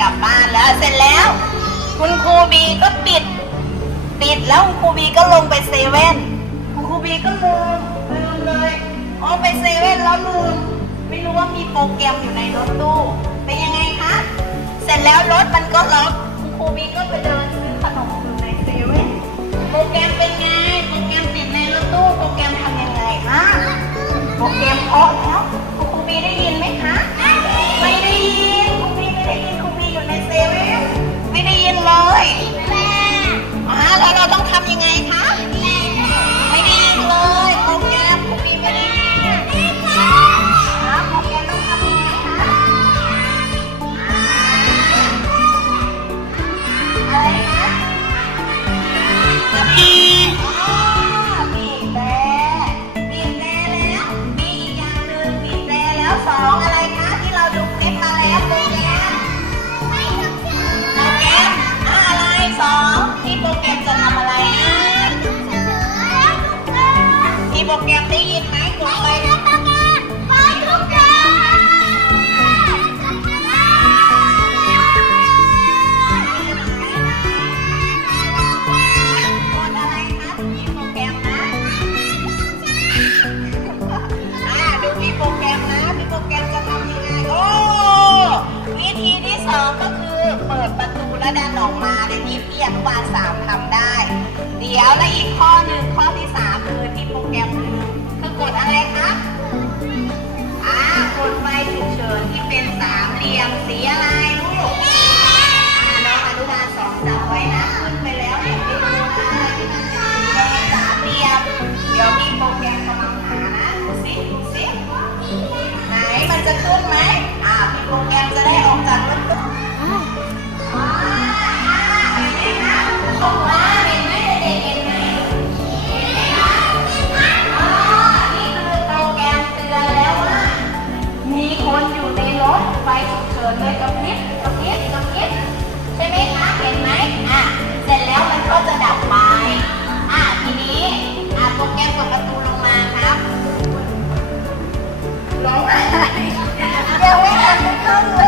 กลับบ้านแล้ว เสร็จแล้ว คุณครูบีก็ติด ติดแล้วคุณครูบีก็ลงไปเซเว่นคุณครูบีก็ลืมลืมเลยอ๋อไปเซเว่นแล้วลืมไม่รู้ว่ามีโปรแกรมอยู่ในรถตู้เป็นยังไงคะเสร็จแล้วรถมันก็ล็อกคุณครูบีก็ไปเดินซื้อขนมอยู่ในเซเว่นโปรแกรมเป็นไง ดันออกมาเรียนนี้พี่อนุบาลสามทำได้ เดี๋ยวและอีกข้อหนึ่งข้อที่สามคือที่โปรแกรมคือคือกดอะไรคะอ่ากดไฟฉุกเฉินที่เป็นสามเหลี่ยมสีอะไรลูกอ่าน้องอนุบาลสองจำไว้นะขึ้นไปแล้วเห็นไหมแดงสามเหลี่ยมเดี๋ยวพี่โปรแกรมกำลังหานะดูสิดูสิไหนมันจะขึ้นไหม ดินไปตรงนี้ตรงนี้ตรงนี้ใช่ไหมคะเห็นไหมอะเสร็จแล้วมันก็จะดับไปอะทีนี้อะโปรแกรมกับประตูลงมาครับลงมายังไม่ทันขึ้นเล